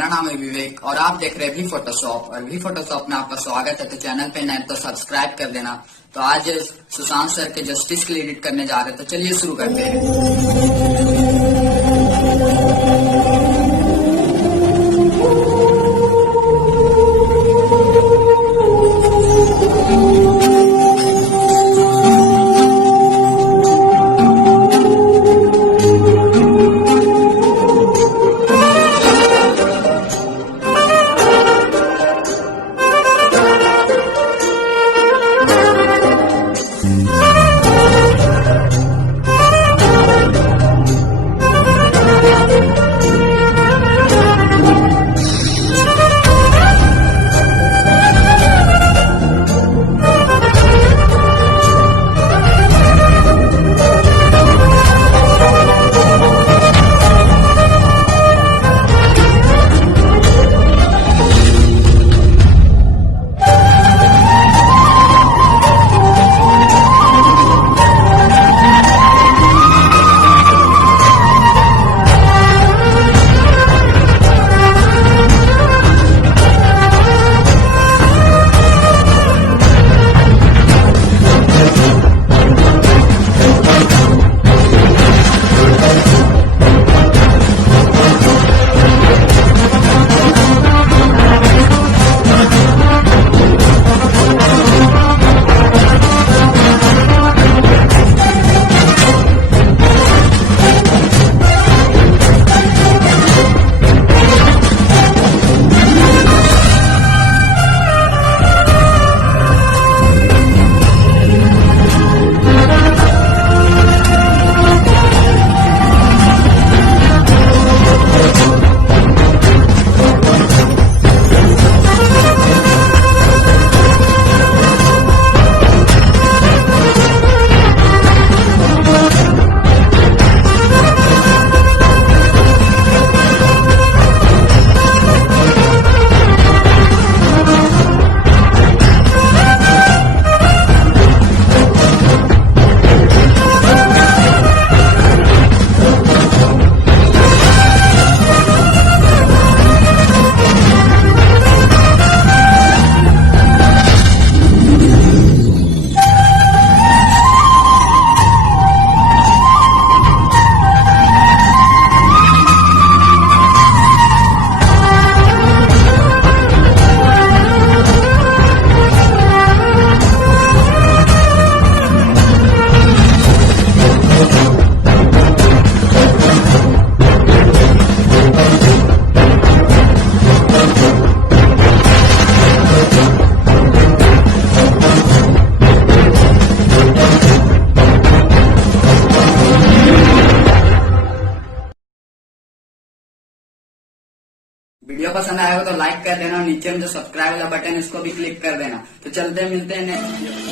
मेरा नाम है विवेक और आप देख रहे हैं वी फोटोशॉप। और वी फोटोशॉप में आपका स्वागत है। तो चैनल पे नए तो सब्सक्राइब कर देना। तो आज सुशांत सर के जस्टिस के लिए एडिट करने जा रहे हैं, तो चलिए शुरू करते हैं। वीडियो पसंद आएगा तो लाइक कर देना, नीचे में जो सब्सक्राइब वाला बटन है इसको भी क्लिक कर देना। तो चलते मिलते हैं नेक्स्ट वीडियो।